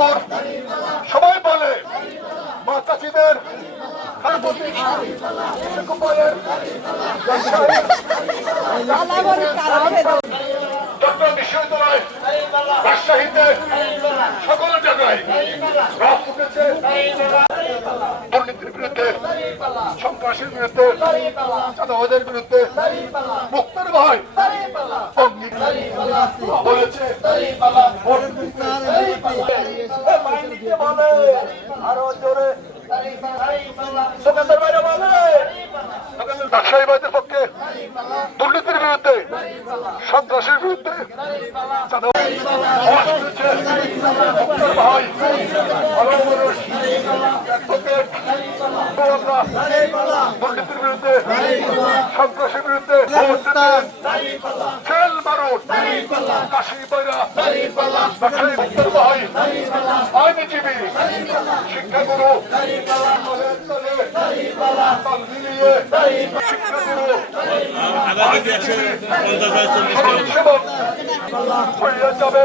বাবুর সবাই বলে মা চাচিদের চট্টগ্রাম বিশ্ববিদ্যালয় রাজশাহীতে সকল জায়গায় রাত উঠেছে দুর্নীতির বিরুদ্ধে, সন্ত্রাসের বিরুদ্ধে, চাঁদাবাজের বিরুদ্ধে। মুক্তার ভাই বলেছে আরো জোরে ব্যবসায়ী ভাইদের পক্ষে, দুর্নীতির বিরুদ্ধে, সন্ত্রাসের বিরুদ্ধে ভাই দুর্নীতির বিরুদ্ধে, সন্ত্রাসের বিরুদ্ধে জেল মারুন কাশি বাইরা ব্যবসায়ী মুক্তার ভাই, আইনজীবী, শিক্ষাগুরু মিলিয়ে শিক্ষাগুরু সেবক হয়ে যাবে।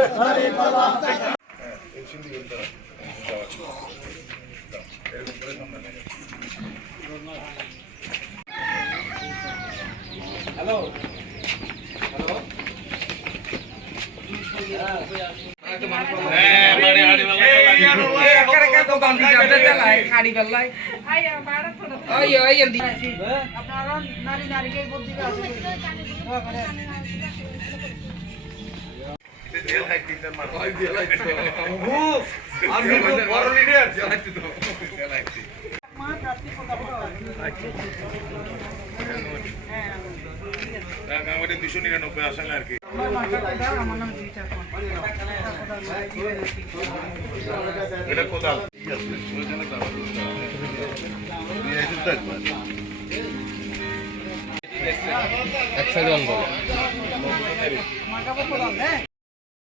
হ্যালো আমাদের 299 আসলে আর কি এটা কোথাও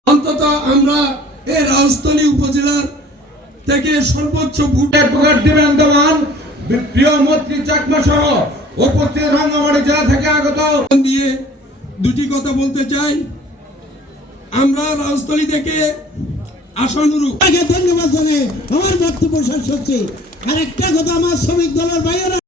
অন্তত আমরা এই রাজধানী উপজেলার থেকে সর্বোচ্চ ভোটের প্রকার দিবেন দেওয়ান প্রিয় মন্ত্রী চাকমা সহ উপস্থিত রাঙ্গামাটি জেলা থেকে আগত দিয়ে দুটি কথা বলতে চাই। আমরা রাজধানী থেকে আশানুরূপ ধন্যবাদ জানিয়ে আমার বক্তব্য শেষ হচ্ছে। আরেকটা কথা, আমার শ্রমিক দলের ভাইয়েরা